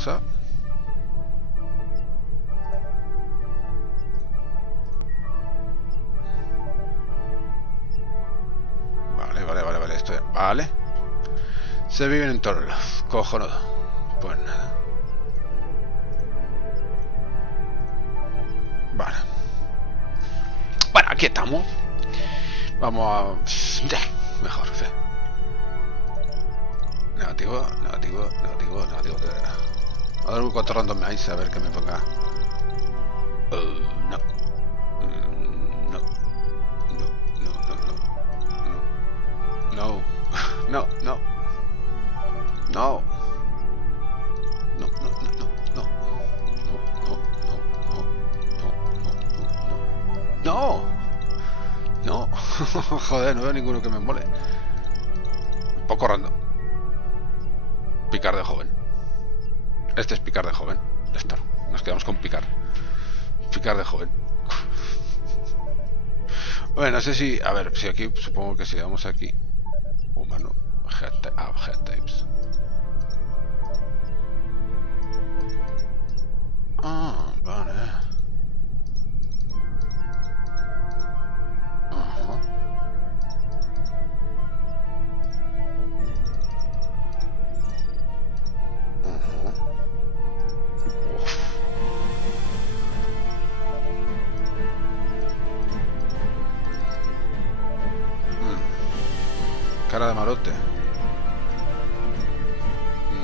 cosa. Vale, esto ya. Vale. Se viven en torno. Cojonudo. Pues nada. Vale. Bueno, aquí estamos. Vamos a... Mejor, sí. Negativo. A ver, cuánto random me hay, a ver que me ponga. No. No. Joder, no veo ninguno que me mole. Un poco random. Picar de joven. Este es picar de joven. Ya está. Nos quedamos con picar. Picar de joven. Bueno, no sé si... A ver, si aquí... Supongo que si le damos aquí... Humano. Head types. Ah, vale. Ajá. Cara de malote.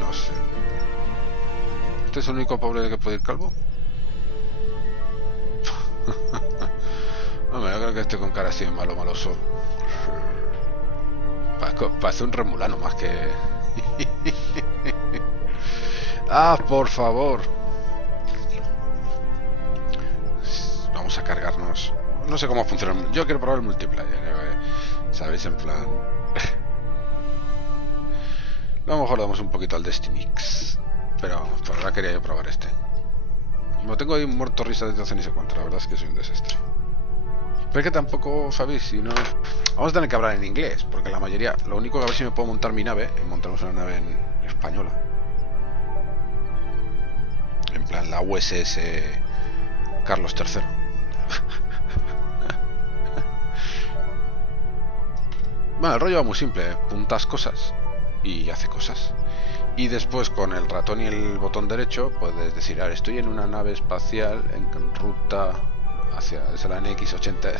No sé. ¿Este es el único pobre de que puede ir calvo? Hombre, yo creo que este con cara así maloso. Parece un remulano más que... Ah, por favor. Vamos a cargarnos. No sé cómo funciona. Yo quiero probar el multiplayer. ¿Sabéis? En plan... A lo mejor le damos un poquito al Destiny. Pero por ahora quería yo probar este. Como tengo ahí muerto risa desde hace ni sé cuánto, la verdad es que soy un desastre. Pero es que tampoco sabéis, si no... Vamos a tener que hablar en inglés, porque la mayoría... Lo único que a ver si me puedo montar mi nave, y montamos una nave en española. En plan la USS Carlos III. Bueno, el rollo va muy simple, puntas cosas y hace cosas. Y después con el ratón y el botón derecho puedes decir, ahora estoy en una nave espacial en ruta hacia la NX80.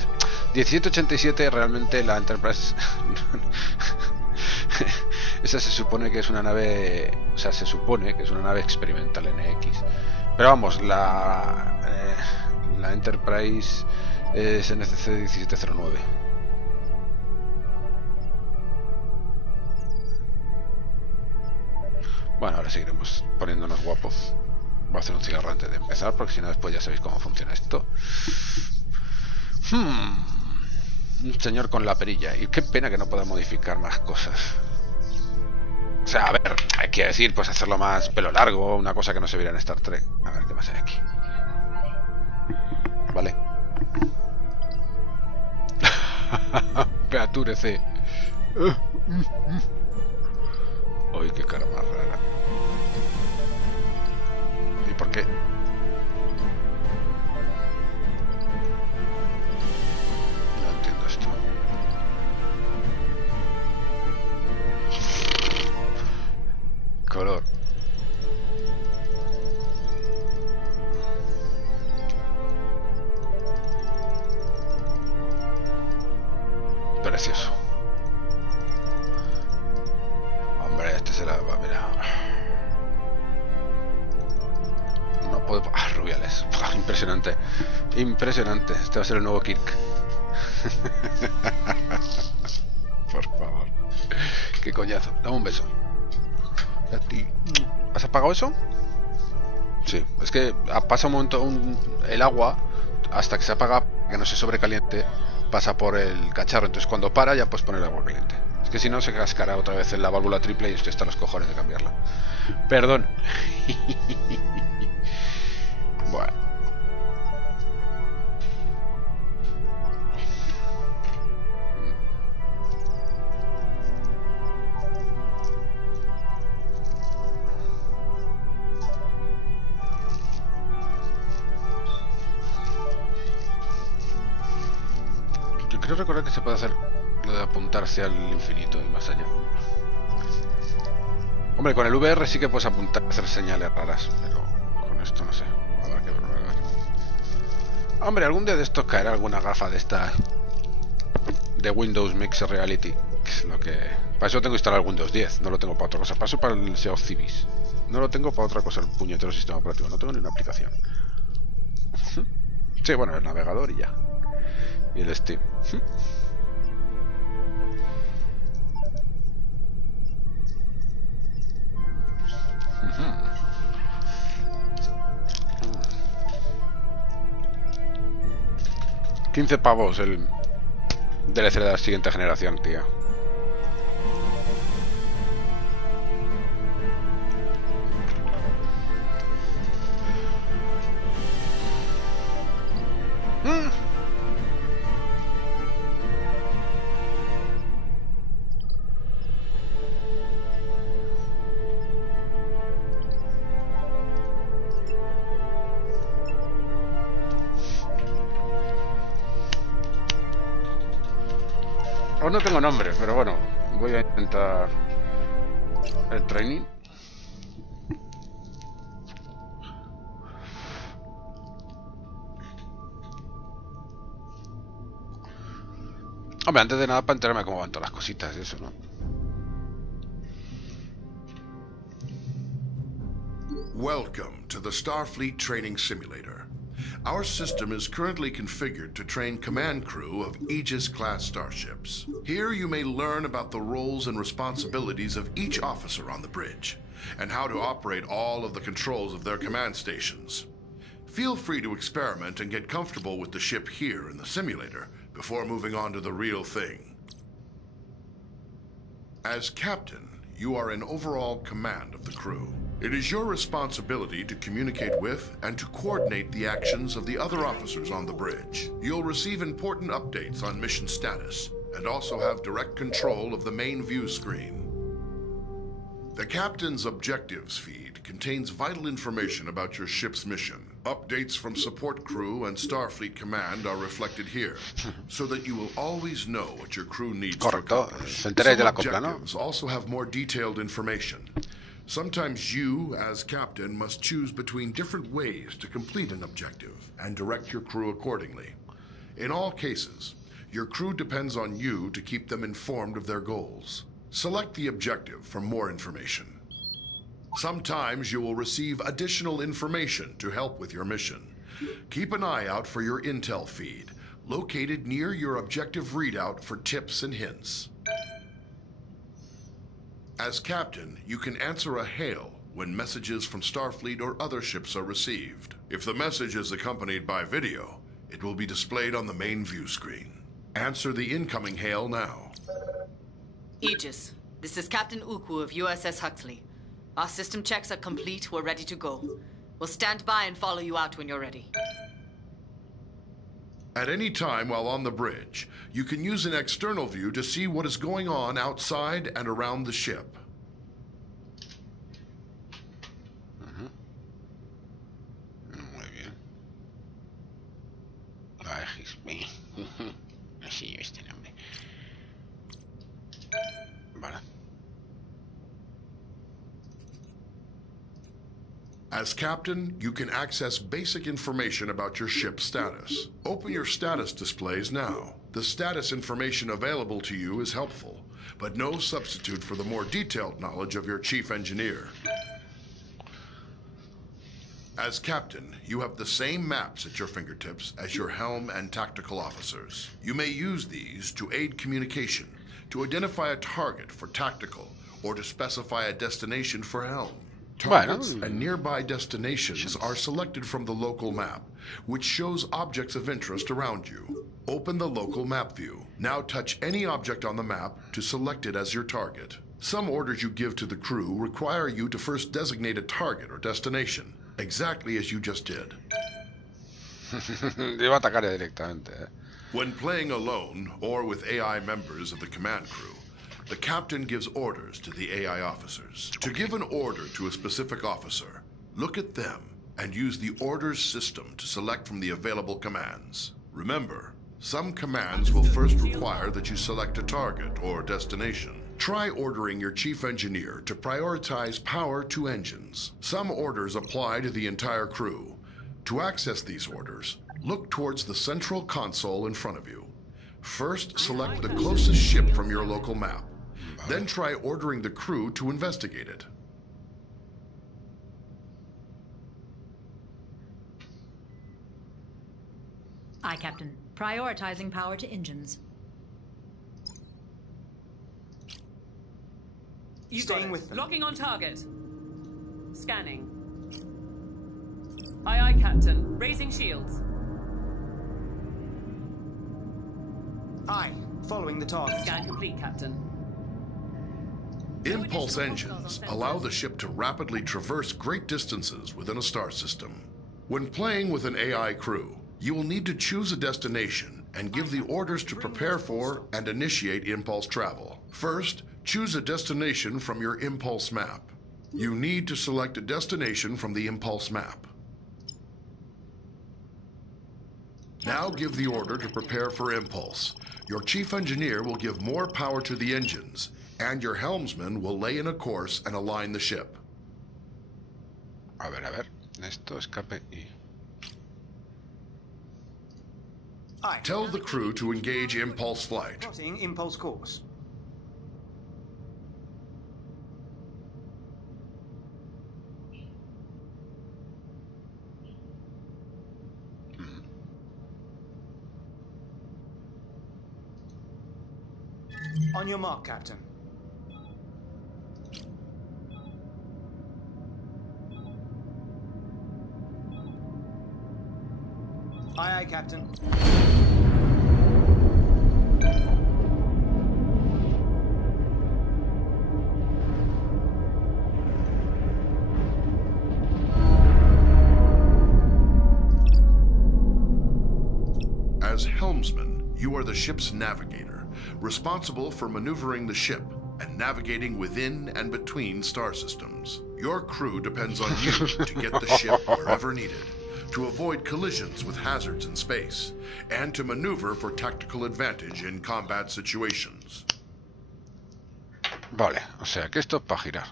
1787 realmente la Enterprise. Esa se supone que es una nave, o sea, se supone que es una nave experimental NX. Pero vamos, la Enterprise es NCC 1709. Bueno, ahora seguiremos poniéndonos guapos. Voy a hacer un cigarro antes de empezar, porque si no después ya sabéis cómo funciona esto. Un señor con la perilla. Y qué pena que no pueda modificar más cosas. O sea, a ver, hay que decir, pues hacerlo más pelo largo, una cosa que no se viera en Star Trek. A ver, ¿qué más hay aquí? Vale. Peatúrese. Uy, qué cara más rara. ¿Y por qué? No entiendo esto. Color. Precioso. Hombre, este será... Mira. No puedo... Ah, Rubiales. Impresionante. Impresionante. Este va a ser el nuevo Kirk. Por favor. Qué coñazo. Dame un beso. A ti. ¿Has apagado eso? Sí. Es que pasa un momento el agua hasta que se apaga, que no se sobrecaliente, pasa por el cacharro. Entonces cuando para ya puedes poner el agua caliente. Es que si no se cascará otra vez en la válvula triple y estoy hasta los cojones de cambiarla. Perdón. Bueno. Creo recordar que se puede hacer lo de apuntarse al infinito y más allá. Hombre, con el VR sí que puedes apuntar a hacer señales raras, pero con esto no sé. Habrá que probar. Hombre, algún día de estos caerá alguna gafa de esta de Windows Mixed Reality, que es lo que... Para eso tengo que instalar Windows 10, no lo tengo para otra cosa. Paso para el Sea of Thieves. No lo tengo para otra cosa, el puñetero sistema operativo. No tengo ni una aplicación. Sí, bueno, el navegador y ya. Y el Steam. $15 el DLC de la siguiente generación, tío. Aún no tengo nombre, pero bueno, voy a intentar el training. Hombre, antes de nada para enterarme cómo van todas las cositas y eso, ¿no? Welcome to the Starfleet Training Simulator. Our system is currently configured to train command crew of Aegis-class starships. Here you may learn about the roles and responsibilities of each officer on the bridge, and how to operate all of the controls of their command stations. Feel free to experiment and get comfortable with the ship here in the simulator before moving on to the real thing. As captain, you are in overall command of the crew. It is your responsibility to communicate with and to coordinate the actions of the other officers on the bridge. You'll receive important updates on mission status, and also have direct control of the main view screen. The captain's objectives feed contains vital information about your ship's mission. Updates from support crew and Starfleet Command are reflected here, so that you will always know what your crew needs to accomplish. Some objectives also have more detailed information. Sometimes you, as captain, must choose between different ways to complete an objective and direct your crew accordingly. In all cases, your crew depends on you to keep them informed of their goals. Select the objective for more information. Sometimes you will receive additional information to help with your mission. Keep an eye out for your intel feed, located near your objective readout for tips and hints. As captain, you can answer a hail when messages from Starfleet or other ships are received. If the message is accompanied by video, it will be displayed on the main view screen. Answer the incoming hail now. Aegis, this is Captain Uku of USS Huxley. Our system checks are complete, we're ready to go. We'll stand by and follow you out when you're ready. At any time while on the bridge, you can use an external view to see what is going on outside and around the ship. Muy bien. Ay, así yo este nombre. Vale. As captain, you can access basic information about your ship's status. Open your status displays now. The status information available to you is helpful, but no substitute for the more detailed knowledge of your chief engineer. As captain, you have the same maps at your fingertips as your helm and tactical officers. You may use these to aid communication, to identify a target for tactical, or to specify a destination for helm. Targets and nearby destinations are selected from the local map, which shows objects of interest around you. Open the local map view. Now touch any object on the map to select it as your target. Some orders you give to the crew require you to first designate a target or destination, exactly as you just did. Iba a atacar directamente. When playing alone or with AI members of the command crew, the captain gives orders to the AI officers. To give an order to a specific officer, look at them and use the orders system to select from the available commands. Remember, Some commands will first require that you select a target or destination. Try ordering your chief engineer to prioritize power to engines. Some orders apply to the entire crew. To access these orders, look towards the central console in front of you. First, select the closest ship from your local map. Then try ordering the crew to investigate it. Aye, Captain. Prioritizing power to engines. Staying with them. Locking on target. Scanning. Aye, aye, Captain. Raising shields. Aye, following the target. Scan complete, Captain. Impulse engines allow the ship to rapidly traverse great distances within a star system. When playing with an AI crew, you will need to choose a destination and give the orders to prepare for and initiate impulse travel. First, choose a destination from your impulse map. You need to select a destination from the impulse map. Now give the order to prepare for impulse. Your chief engineer will give more power to the engines, and your helmsman will lay in a course and align the ship. A ver. Esto, escape y... Aye. Tell the crew to engage impulse flight. Plotting impulse course. On your mark, Captain. Aye, aye, Captain. As helmsman, you are the ship's navigator, responsible for maneuvering the ship and navigating within and between star systems. Your crew depends on you to get the ship wherever needed, to avoid collisions with hazards in space, and to maneuver for tactical advantage in combat situations. Vale, o sea que esto es para girar.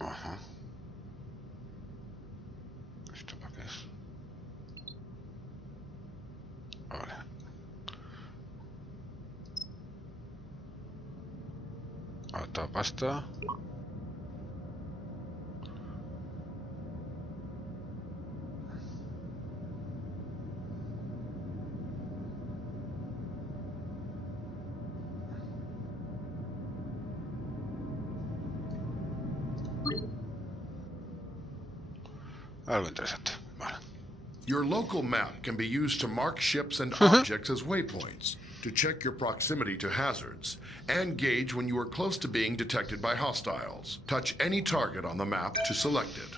Ajá. ¿Esto para qué es? Vale. Otra pasta. Algo interesante. Vale. Your local map can be used to mark ships and objects as waypoints, to check your proximity to hazards, and gauge when you are close to being detected by hostiles. Touch any target on the map to select it.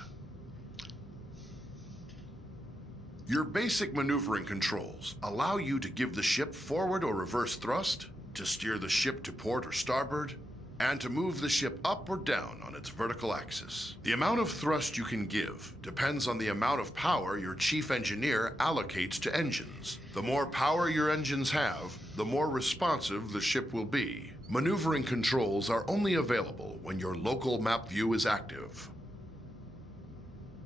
Your basic maneuvering controls allow you to give the ship forward or reverse thrust, to steer the ship to port or starboard, and to move the ship up or down on its vertical axis. The amount of thrust you can give depends on the amount of power your chief engineer allocates to engines. The more power your engines have, the more responsive the ship will be. Maneuvering controls are only available when your local map view is active.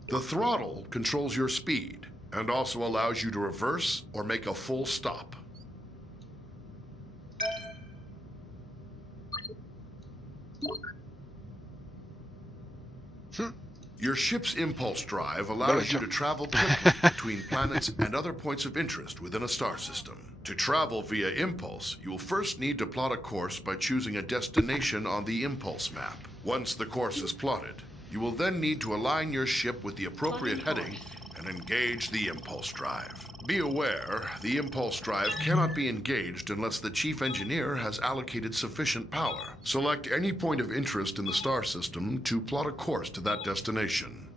The throttle controls your speed and also allows you to reverse or make a full stop. Your ship's impulse drive allows you to travel quickly between planets and other points of interest within a star system. To travel via impulse, you will first need to plot a course by choosing a destination on the impulse map. Once the course is plotted, you will then need to align your ship with the appropriate heading and engage the impulse drive. Be aware, the impulse drive cannot be engaged unless the chief engineer has allocated sufficient power. Select any point of interest in the star system to plot a course to that destination.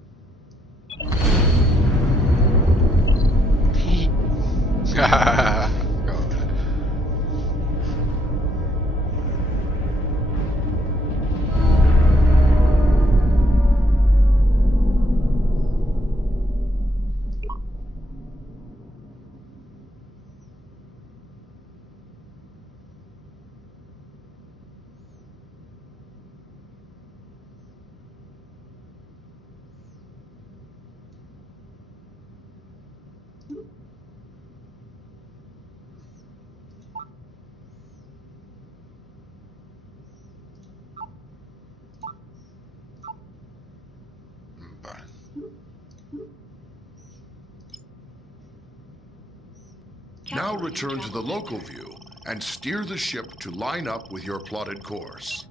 Now return to the local view and steer the ship to line up with your plotted course.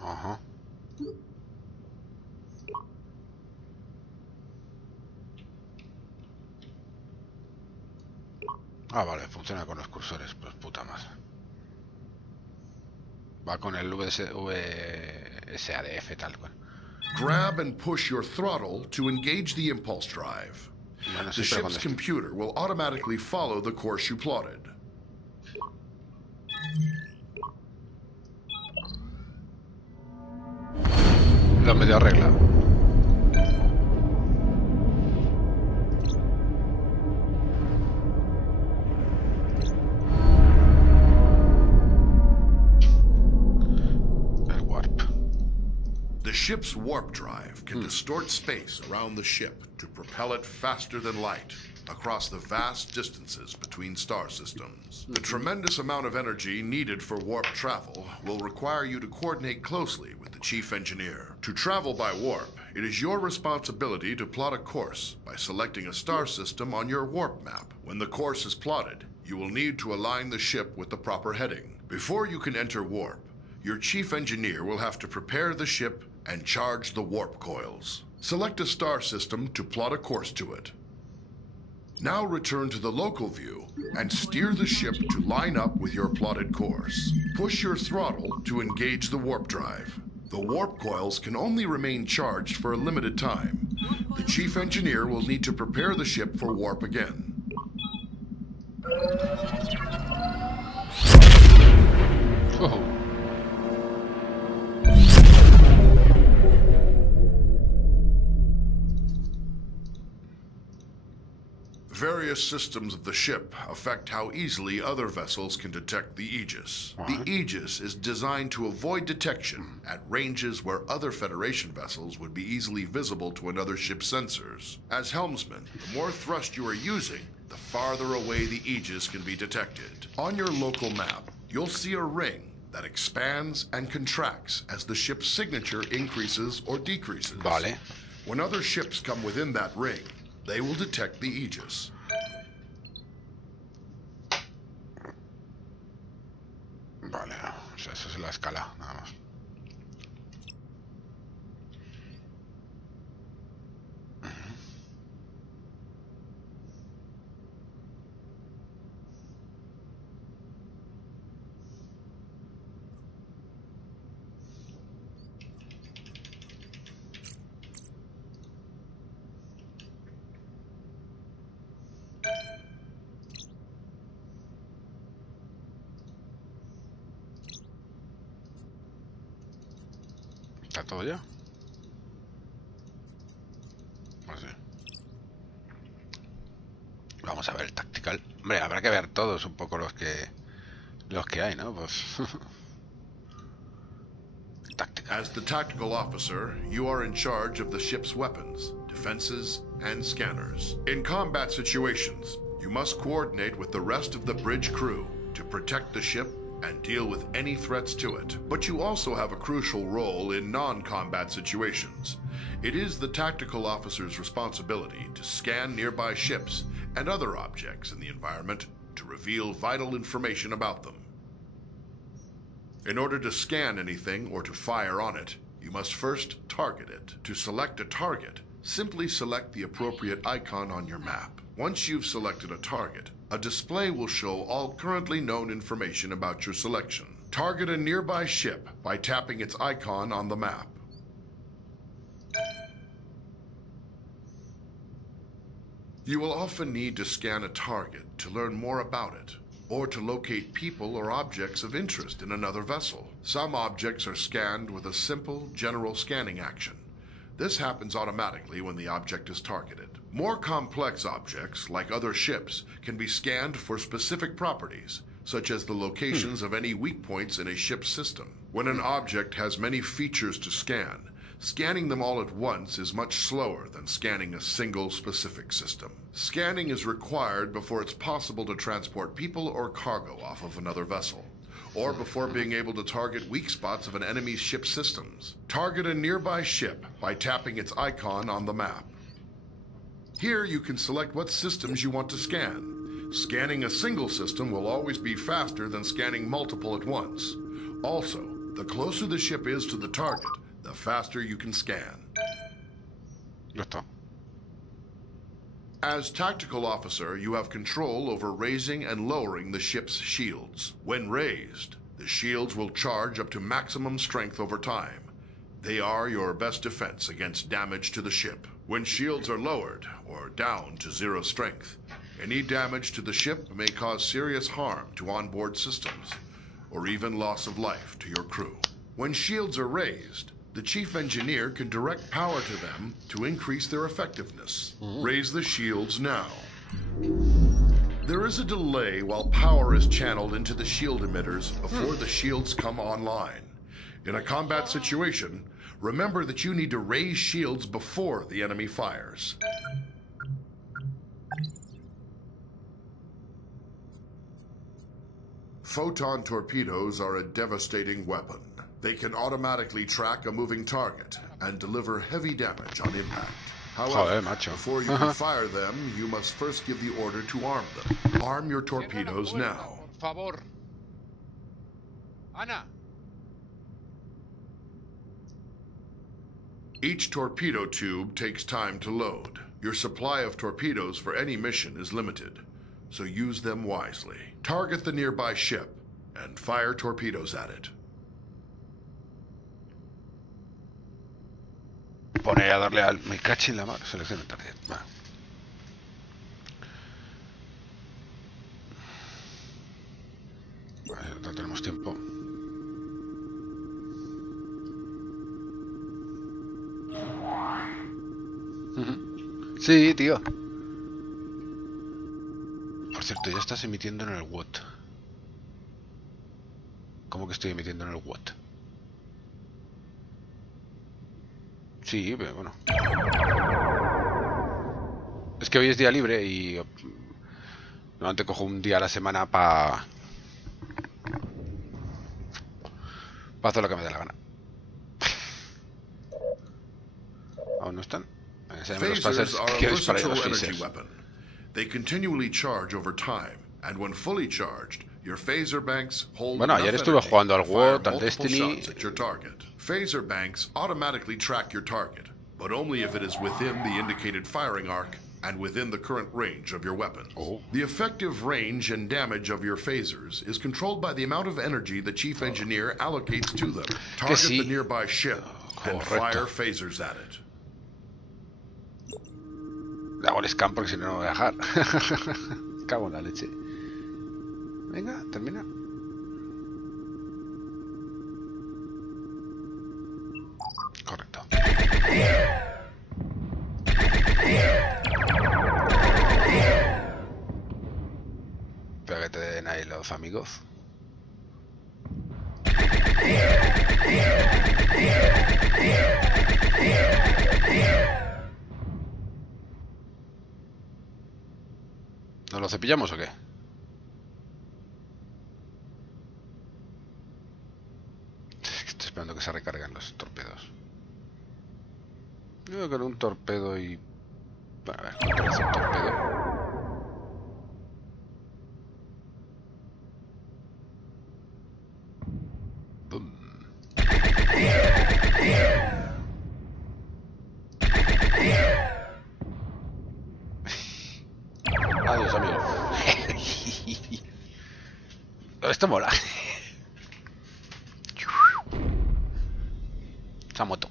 Ajá. Ah, vale, funciona con los cursores, pues puta más. Va con el VSADF tal cual. Grab and push your throttle to engage the impulse drive. Bueno, The ship's computer will automatically follow the course you plotted. Lo medio arregla. El warp. The ship's warp drive can distort space around the ship to propel it faster than light across the vast distances between star systems. The tremendous amount of energy needed for warp travel will require you to coordinate closely with the chief engineer. To travel by warp, it is your responsibility to plot a course by selecting a star system on your warp map. When the course is plotted, you will need to align the ship with the proper heading. Before you can enter warp, your chief engineer will have to prepare the ship and charge the warp coils. Select a star system to plot a course to it. Now return to the local view and steer the ship to line up with your plotted course. Push your throttle to engage the warp drive. The warp coils can only remain charged for a limited time. The chief engineer will need to prepare the ship for warp again. Oh. Various systems of the ship affect how easily other vessels can detect the Aegis. The Aegis is designed to avoid detection at ranges where other Federation vessels would be easily visible to another ship's sensors. As helmsman, the more thrust you are using, the farther away the Aegis can be detected. On your local map, you'll see a ring that expands and contracts as the ship's signature increases or decreases. Vale. When other ships come within that ring, they will detect the Aegis. Vale, o sea, eso es la escala, nada más. ¿Está todo ya? Pues sí. Vamos a ver el tactical. Hombre, habrá que ver todos un poco los que hay, ¿no? Pues tactical. As the tactical officer, you are in charge of the ship's weapons, defenses, and scanners. In combat situations, you must coordinate with the rest of the bridge crew to protect the ship and deal with any threats to it. But you also have a crucial role in non-combat situations. It is the tactical officer's responsibility to scan nearby ships and other objects in the environment to reveal vital information about them. In order to scan anything or to fire on it, you must first target it. To select a target, simply select the appropriate icon on your map. Once you've selected a target, a display will show all currently known information about your selection. Target a nearby ship by tapping its icon on the map. You will often need to scan a target to learn more about it, or to locate people or objects of interest in another vessel. Some objects are scanned with a simple, general scanning action. This happens automatically when the object is targeted. More complex objects, like other ships, can be scanned for specific properties, such as the locations of any weak points in a ship's system. When an object has many features to scan, scanning them all at once is much slower than scanning a single specific system. Scanning is required before it's possible to transport people or cargo off of another vessel, or before being able to target weak spots of an enemy's ship systems. Target a nearby ship by tapping its icon on the map. Here you can select what systems you want to scan. Scanning a single system will always be faster than scanning multiple at once. Also, the closer the ship is to the target, the faster you can scan. Ya está. As tactical officer, you have control over raising and lowering the ship's shields. When raised, the shields will charge up to maximum strength over time. They are your best defense against damage to the ship. When shields are lowered or down to 0 strength, any damage to the ship may cause serious harm to onboard systems, or even loss of life to your crew. When shields are raised, the chief engineer can direct power to them to increase their effectiveness. Raise the shields now. There is a delay while power is channeled into the shield emitters before the shields come online. In a combat situation, remember that you need to raise shields before the enemy fires. Photon torpedoes are a devastating weapon. They can automatically track a moving target and deliver heavy damage on impact. However, before you can fire them, you must first give the order to arm them. Arm your torpedoes now. Por favor. Ana. Each torpedo tube takes time to load. Your supply of torpedoes for any mission is limited, so use them wisely. Target the nearby ship and fire torpedoes at it. Pone a darle al... Me cachi en la mano. Selecciona target. Va. Vale, no tenemos tiempo. Sí, tío. Por cierto, ya estás emitiendo en el WOT. ¿Cómo que estoy emitiendo en el WOT? Sí, pero bueno. Es que hoy es día libre y normalmente cojo un día a la semana para hacer lo que me dé la gana. ¿Aún no están? Phasers are a versatile energy weapon. They continually charge over time, and when fully charged, your phaser banks hold bueno, ayer estuve jugando al WoT, al Destiny. At your target. Phaser banks automatically track your target, but only if it is within the indicated firing arc and within the current range of your weapons. The effective range and damage of your phasers is controlled by the amount of energy the chief engineer allocates to them. Target the nearby ship and fire phasers at it. Le hago el scan porque si no, no me voy a dejar. Cago en la leche. Venga, termina. Correcto. Espero que te den ahí los amigos. ¿Nos lo cepillamos o qué? Estoy esperando que se recarguen los torpedos. Yo creo que con un torpedo y... Bueno, a ver, ¿cuánto le hace un torpedo? ¡Bum! Adiós, amigo. Esto mola. Esa moto.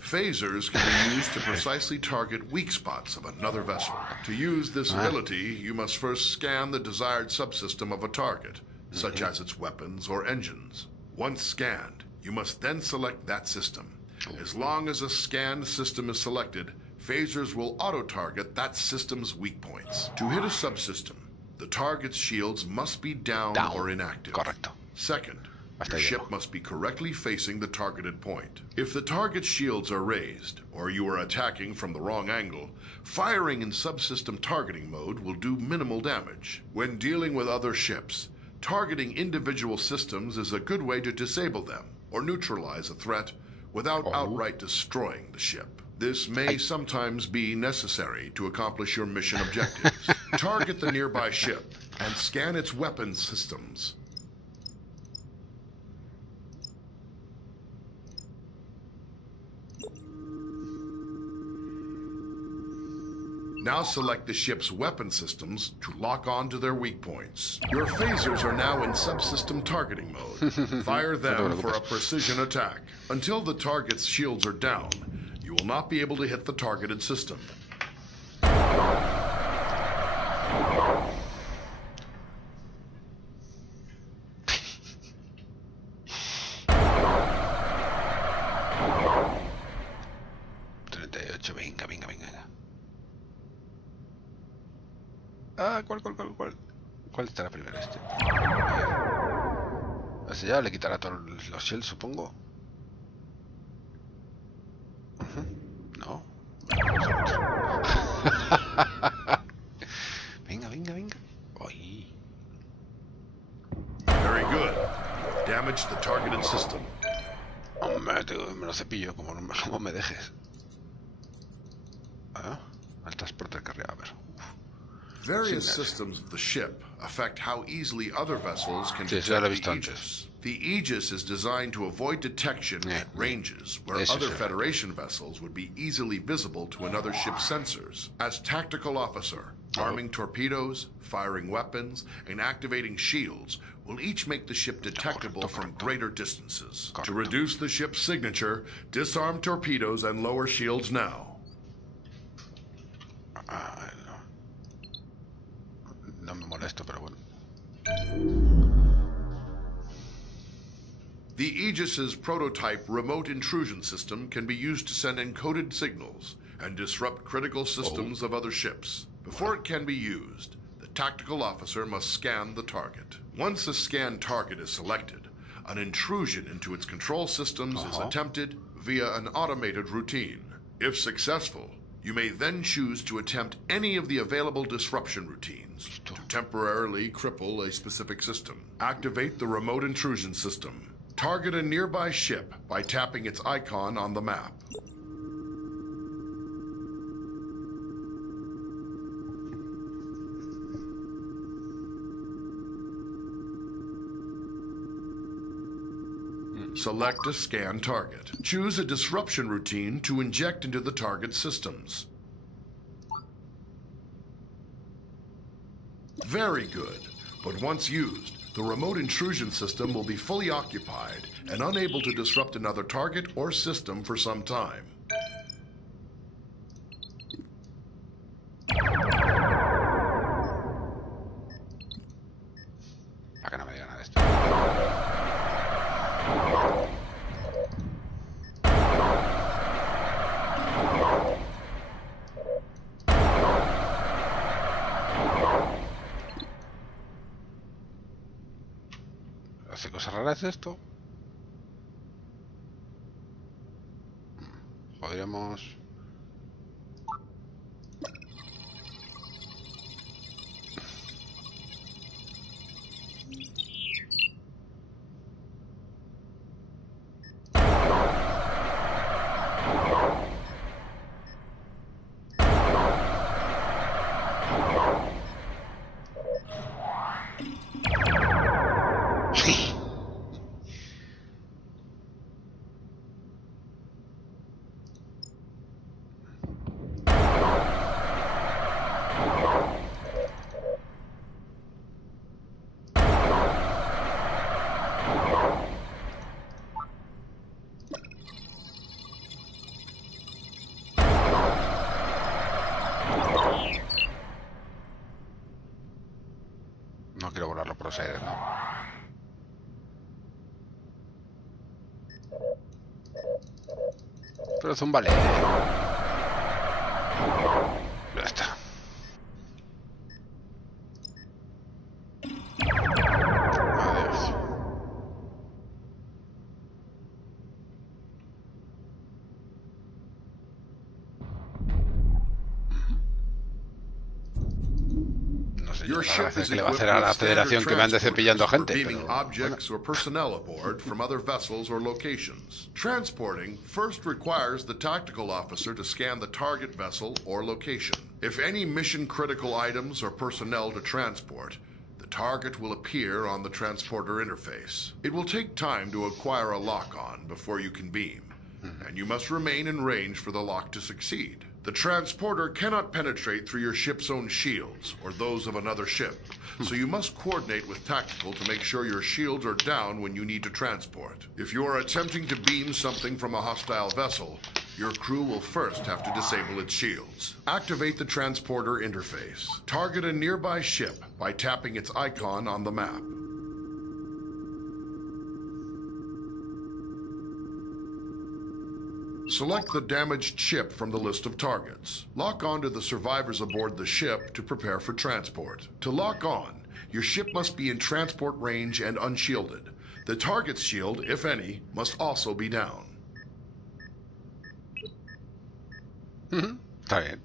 Phasers can be used to precisely target weak spots of another vessel. To use this ability, you must first scan the desired subsystem of a target, such as its weapons or engines. Once scanned, you must then select that system. As long as a scanned system is selected, phasers will auto-target that system's weak points. To hit a subsystem, the target's shields must be down or inactive. Correcto. Second, your ship must be correctly facing the targeted point. If the target's shields are raised, or you are attacking from the wrong angle, firing in subsystem targeting mode will do minimal damage. When dealing with other ships, targeting individual systems is a good way to disable them or neutralize a threat without outright destroying the ship. This may sometimes be necessary to accomplish your mission objectives. Target the nearby ship and scan its weapons systems. Now select the ship's weapon systems to lock on to their weak points. Your phasers are now in subsystem targeting mode. Fire them for a precision attack. Until the target's shields are down, you will not be able to hit the targeted system. Ah, ¿cuál estará primero este? Ese ya le quitará todos los shells, supongo. No. Venga. Ay. Very good. Damage the targeted system. Hombre, me lo cepillo como me dejes. Ah, el transporte cargado, a ver. Various systems of the ship affect how easily other vessels can Sí, detect the Aegis. The Aegis is designed to avoid detection at ranges where other Federation vessels would be easily visible to another ship's sensors. As tactical officer, arming torpedoes, firing weapons, and activating shields will each make the ship detectable from greater distances. To reduce the ship's signature, disarm torpedoes and lower shields now. No me molesto, pero bueno. The Aegis's prototype remote intrusion system can be used to send encoded signals and disrupt critical systems of other ships. Before it can be used, the tactical officer must scan the target. Once a scanned target is selected, an intrusion into its control systems is attempted via an automated routine. If successful, you may then choose to attempt any of the available disruption routines to temporarily cripple a specific system. Activate the remote intrusion system. Target a nearby ship by tapping its icon on the map. Select a scan target. Choose a disruption routine to inject into the target systems. Very good. But once used, the remote intrusion system will be fully occupied and unable to disrupt another target or system for some time. Para que no me diga nada de esto. ¿Hace cosas raras esto? Podríamos... No quiero volarlo por los aires, ¿no? Pero zúmbale. Ya está. Adiós. No sé Your la ship gracia is que le va a equipped hacer a la with standard Federación que me ande cepillando transporters for gente. beaming Pero, objects or personnel aboard from other vessels or locations. Transporting first requires the tactical officer to scan the target vessel or location. If any mission-critical items or personnel to transport, the target will appear on the transporter interface. It will take time to acquire a lock-on before you can beam, and you must remain in range for the lock to succeed. The transporter cannot penetrate through your ship's own shields or those of another ship, so you must coordinate with tactical to make sure your shields are down when you need to transport. If you are attempting to beam something from a hostile vessel, your crew will first have to disable its shields. Activate the transporter interface. Target a nearby ship by tapping its icon on the map. Select the damaged ship from the list of targets. Lock on to the survivors aboard the ship to prepare for transport. To lock on, your ship must be in transport range and unshielded. The target's shield, if any, must also be down. está bien.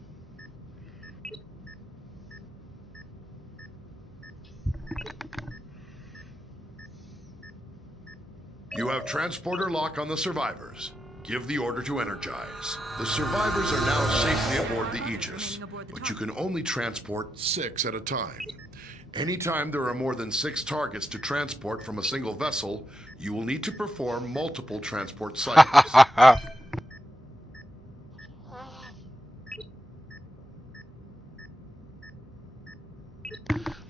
You have transporter lock on the survivors. Give the order to energize. The survivors are now safely aboard the Aegis, but you can only transport 6 at a time. Anytime there are more than 6 targets to transport from a single vessel, you will need to perform multiple transport cycles.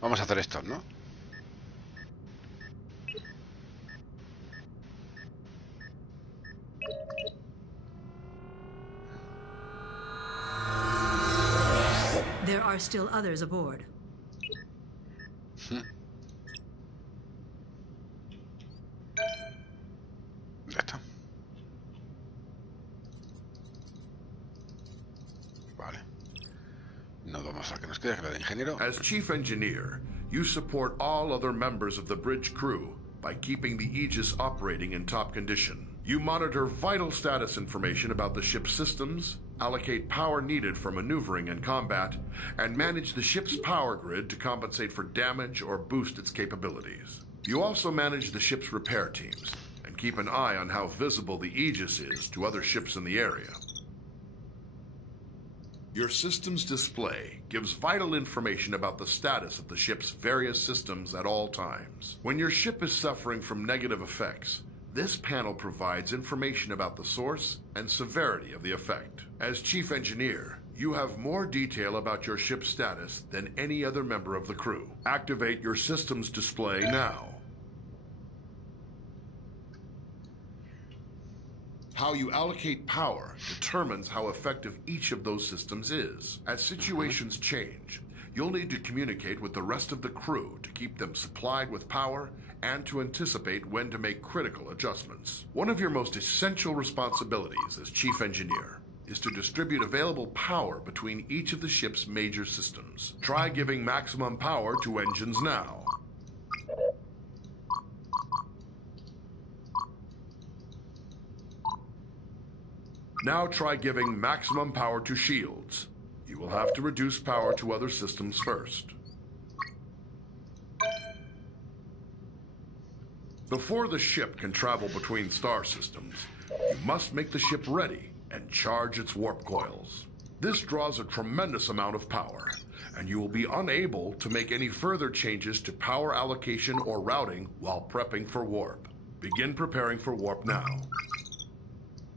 Vamos a hacer esto, ¿no? There are still others aboard. Ya está. Vale. Nos vamos a que nos quede, que la de ingeniero. As chief engineer, you support all other members of the bridge crew by keeping the Aegis operating in top condition. You monitor vital status information about the ship's systems, allocate power needed for maneuvering and combat, and manage the ship's power grid to compensate for damage or boost its capabilities. You also manage the ship's repair teams and keep an eye on how visible the Aegis is to other ships in the area. Your system's display gives vital information about the status of the ship's various systems at all times. When your ship is suffering from negative effects, this panel provides information about the source and severity of the effect. As chief engineer, you have more detail about your ship's status than any other member of the crew. Activate your system's display now. How you allocate power determines how effective each of those systems is. As situations change, you'll need to communicate with the rest of the crew to keep them supplied with power and to anticipate when to make critical adjustments. One of your most essential responsibilities as chief engineer is to distribute available power between each of the ship's major systems. Try giving maximum power to engines now. Now try giving maximum power to shields. You will have to reduce power to other systems first. Before the ship can travel between star systems, you must make the ship ready and charge its warp coils. This draws a tremendous amount of power, and you will be unable to make any further changes to power allocation or routing while prepping for warp. Begin preparing for warp now.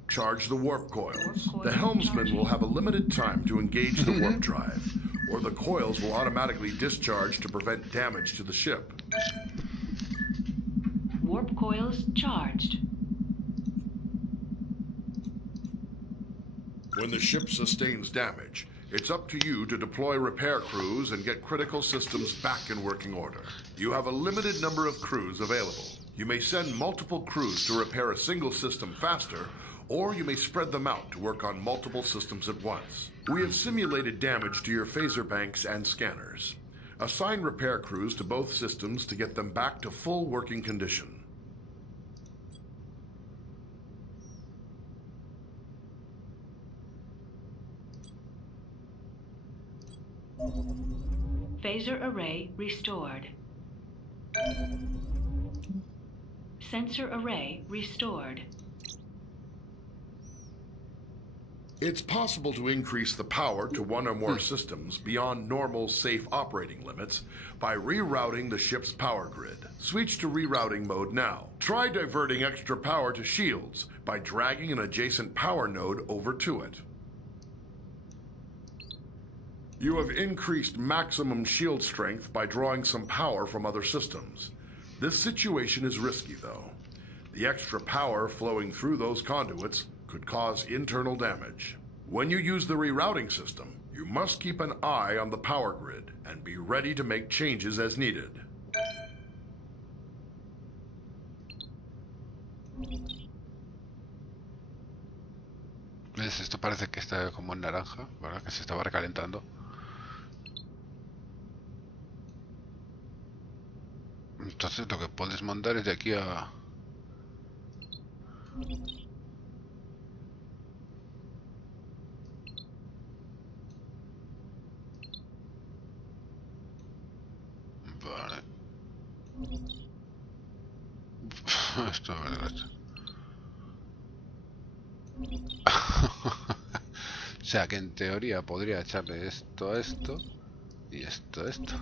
Charge the warp coils. The helmsman will have a limited time to engage the warp drive, or the coils will automatically discharge to prevent damage to the ship. Warp coils charged. When the ship sustains damage, it's up to you to deploy repair crews and get critical systems back in working order. You have a limited number of crews available. You may send multiple crews to repair a single system faster, or you may spread them out to work on multiple systems at once. We have simulated damage to your phaser banks and scanners. Assign repair crews to both systems to get them back to full working condition. Phaser array restored. Sensor array restored. It's possible to increase the power to one or more systems beyond normal safe operating limits by rerouting the ship's power grid. Switch to rerouting mode now. Try diverting extra power to shields by dragging an adjacent power node over to it. You have increased maximum shield strength by drawing some power from other systems. This situation is risky, though. The extra power flowing through those conduits could cause internal damage. When you use the rerouting system, you must keep an eye on the power grid and be ready to make changes as needed. ¿Ves? Esto parece que está como en naranja, ¿verdad? Que se estaba recalentando. Entonces lo que puedes mandar es de aquí a... Vale. Esto es verdad. O sea que en teoría podría echarle esto a esto y esto a esto.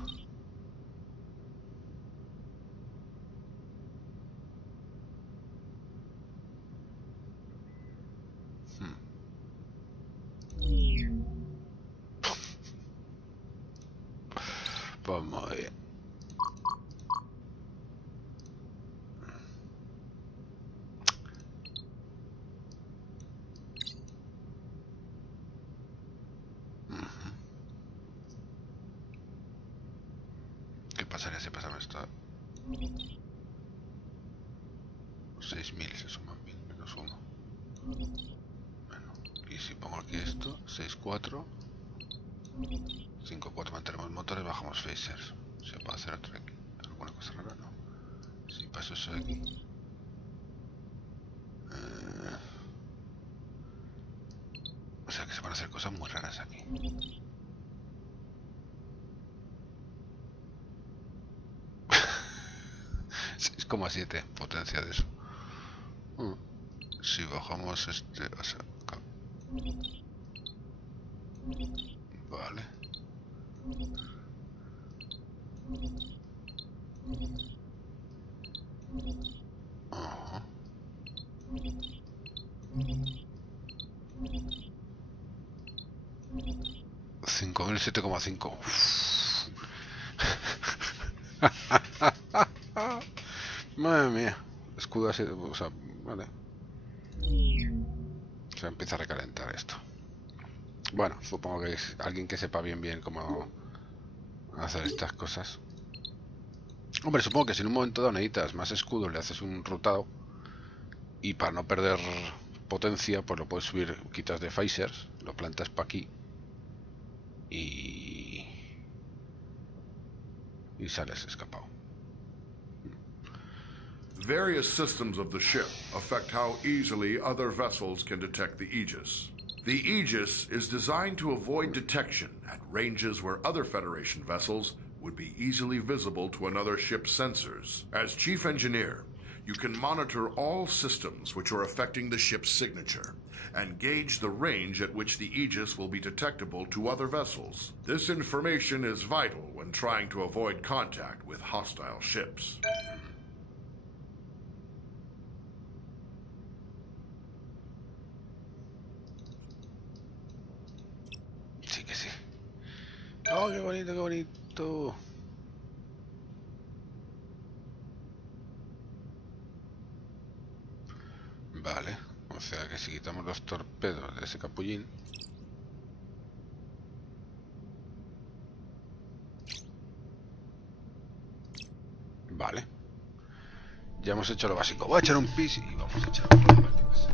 Vamos a ver. ¿Qué pasaría si pasamos esto? 6.000 se suman 1.000 menos 1. Bueno, y si pongo aquí esto, 6.4. 5.4 mantenemos motores, bajamos phasers. ¿Se puede hacer otro aquí? ¿Alguna cosa rara? No. Si paso eso de aquí. O sea que se van a hacer cosas muy raras aquí. 6,7 potencia de eso. Si bajamos este, o sea, acá. Vale. Ajá. 5.007,5. Madre mía. Escudo así, o sea, vale. Se empieza a recalentar esto. Bueno, supongo que es alguien que sepa bien cómo hacer estas cosas. Hombre, supongo que si en un momento dado necesitas más escudos, le haces un rutado. Y para no perder potencia, pues lo puedes subir, quitas de phasers, lo plantas para aquí. Y sales escapado. Various systems of the ship affect how easily other vessels can detect the Aegis. The Aegis is designed to avoid detection at ranges where other Federation vessels would be easily visible to another ship's sensors. As Chief Engineer, you can monitor all systems which are affecting the ship's signature and gauge the range at which the Aegis will be detectable to other vessels. This information is vital when trying to avoid contact with hostile ships. Sí que sí. Oh, qué bonito, qué bonito. Vale, o sea que si quitamos los torpedos de ese capullín. Vale. Ya hemos hecho lo básico. Voy a echar un pis y vamos a echar un pis.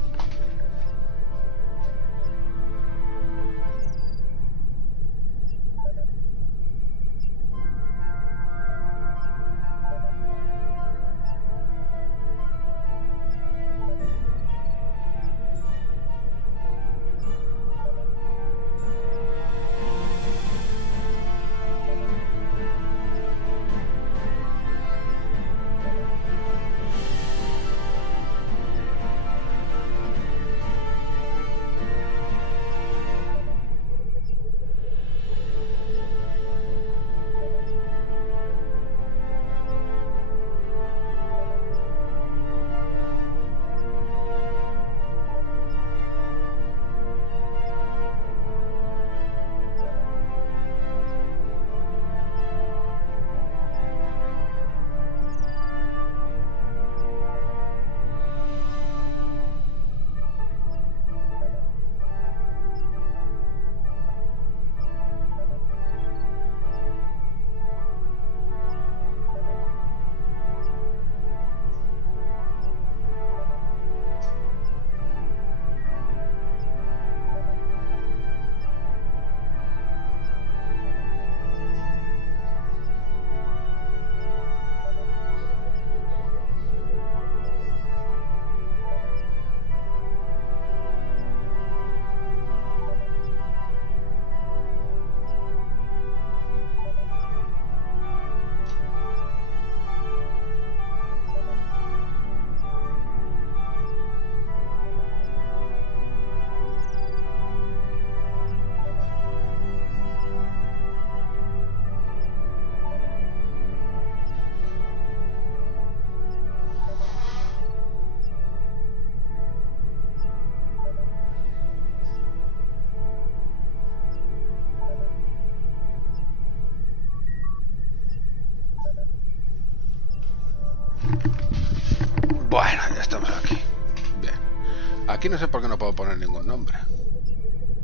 Aquí no sé por qué no puedo poner ningún nombre.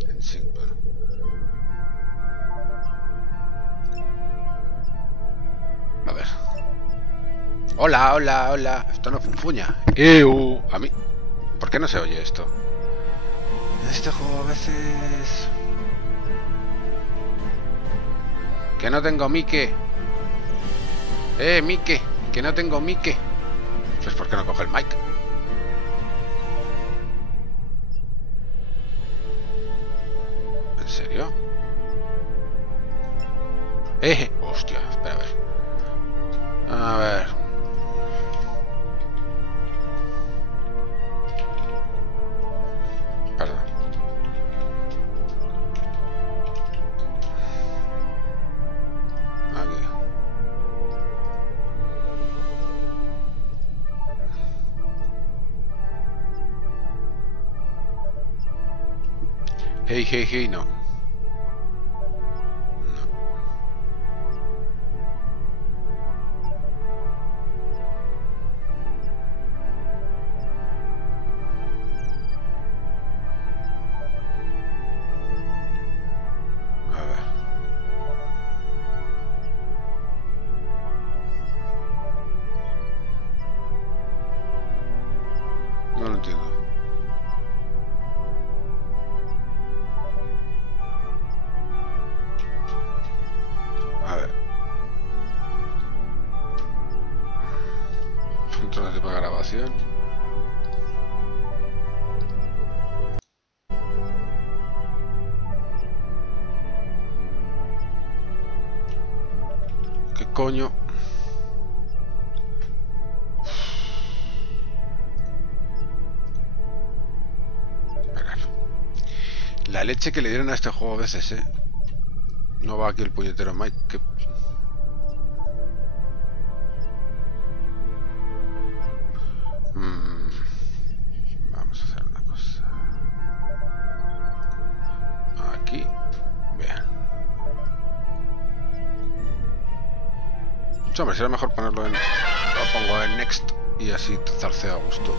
En sí, bueno. A ver. Hola, hola, hola. Esto no funfuña. A mí. ¿Por qué no se oye esto? Este juego a veces... Que no tengo Mike. Mike. Que no tengo Mike. Pues ¿por qué no coge el mic? ¿En serio? Hostia, espera a ver. A ver. Perdón. Aquí. Hey, no. No lo entiendo. A ver. Control de grabación. ¿Qué coño? La leche que le dieron a este juego a veces, No va aquí el puñetero Mike. Que... Vamos a hacer una cosa. Aquí. Bien. Hombre, será mejor ponerlo en... Lo pongo en Next y así zarceo a gusto.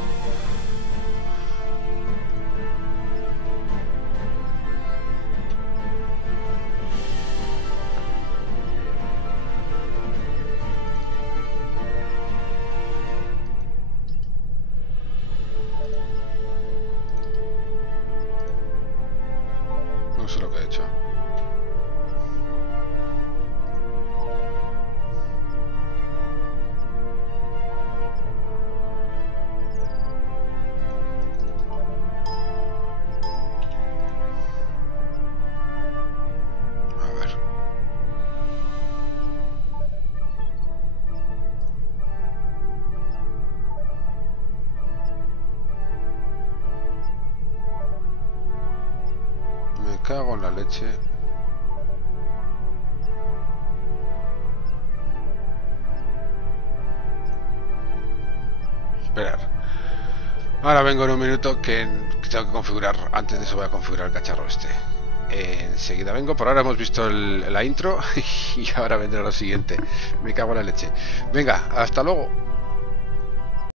No sé lo que he hecho. A ver. Me cago en la leche. Esperar. Ahora vengo en un minuto que tengo que configurar. Antes de eso voy a configurar el cacharro este. Enseguida vengo. Por ahora hemos visto la intro y ahora vendrá lo siguiente. Me cago en la leche. Venga, hasta luego.